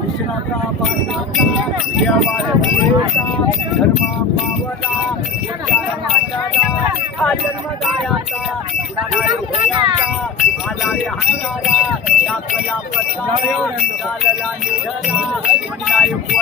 विष्णाचा पाठाचा देवाचा धर्मा पावलायाचा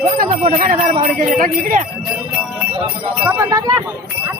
फोटो काढा बावडे इकडे. आपण दादा.